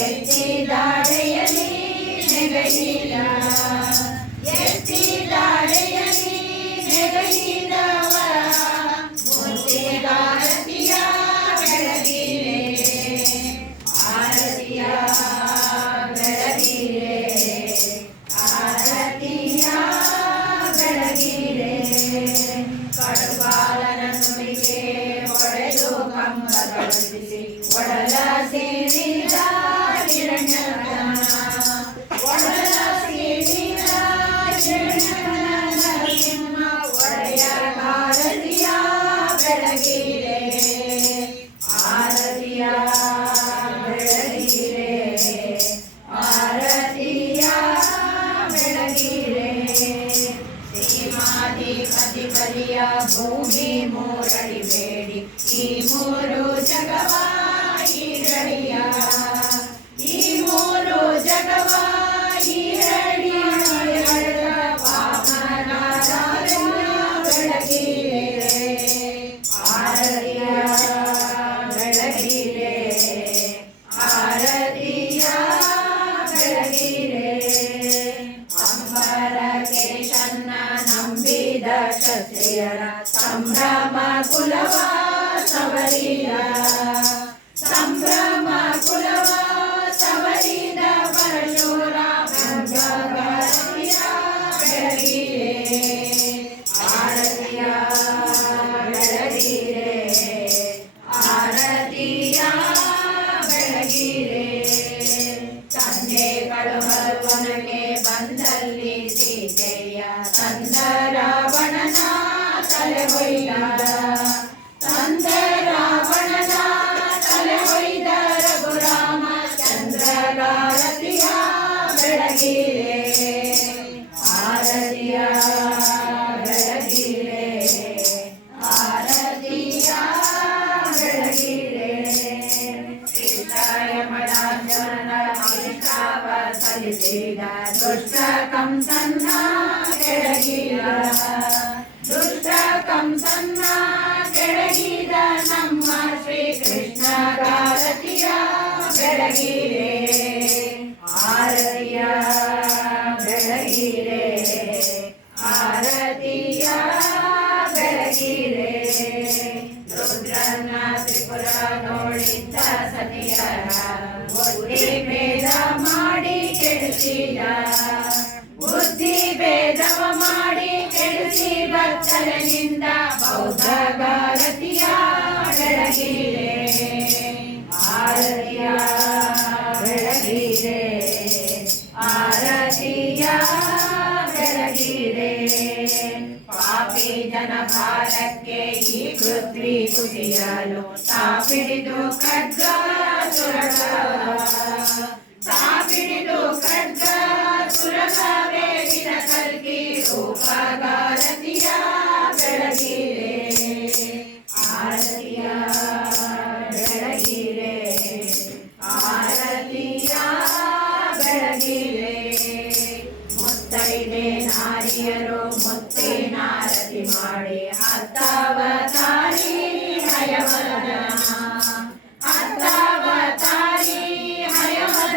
ಎತ್ತಿದಾಡೆಯಲಿ ನೆಗಹಿದ ಎತ್ತಿದಾಡೆಯಲಿ ನೆಗಹಿದವರ ಮುತ್ತಿಗಾರತಿಯ ಬೆಳಗಿರೆ ಆರತಿಯ ಬೆಳಗಿರೆ ಆರತಿಯ ಬೆಳಗಿರೆ ಕಡುಬಾಲನ ನುಡಿಗೆ ಭೂಮಿ ಮೂರಡಿ ಬೇಡಿ ಈ ಮೂರು ಜಗವ ಬೆಳಗಿರೆ ಆರತಿಯ ಬೆಳಗಿರೆ ಆರತಿಯ ಬೆಳಗಿರೆ ಸೀತಾಯಮರಾಜನ ಅಭಿಷಾಪ ಸಲ್ಲಿಸಿದ ದುಷ್ಟ ಕಂಸನ್ನ ಕೆಳಗಿದ ದುಷ್ಟ ಕಂಸನ್ನ ರುದ್ರನ ತ್ರಿಪುರ ನೋಡಿದ್ದ ಸತಿಯರ ಬುದ್ಧಿ ಭೇದ ಮಾಡಿ ಕೆಡಿಸಿದ ಬುದ್ಧಿ ಭೇದವ ಮಾಡಿ ಕೆಡಿಸಿ ಭಕ್ತರನಿಂದ ಬೌದ್ಧ ಭಾರತೀಯ ಬೆಳಗಿರೆ ಆರತಿಯ ಬೆಳಗಿರೆ ಆರತಿಯ ಬೆಳಗಿರೆ ಪಾಪಿ ಜನ ಭಾರಕ್ಕೆ ಕುಸಿಯಲು ತಾಪಿಡಿದು ಖಡ್ಗ ಸುರಗ ತಾಪಿಡಿದು ಖಡ್ಗ ಸುರಗ ವೇದಿನ ಕಲ್ಗಿ ರೂಪಗಾರತಿಯ ಬೆಳಗಿರೆ ಆರತಿಯ ಬೆಳಗಿರೆ ಆರತಿಯ ಬೆಳಗಿರೆ ಮುತ್ತೈದೆ ನಾರಿಯರು ಮುತ್ತಿನಾರತಿ ಮಾಡಿ ಹತ್ತವತಾರಿ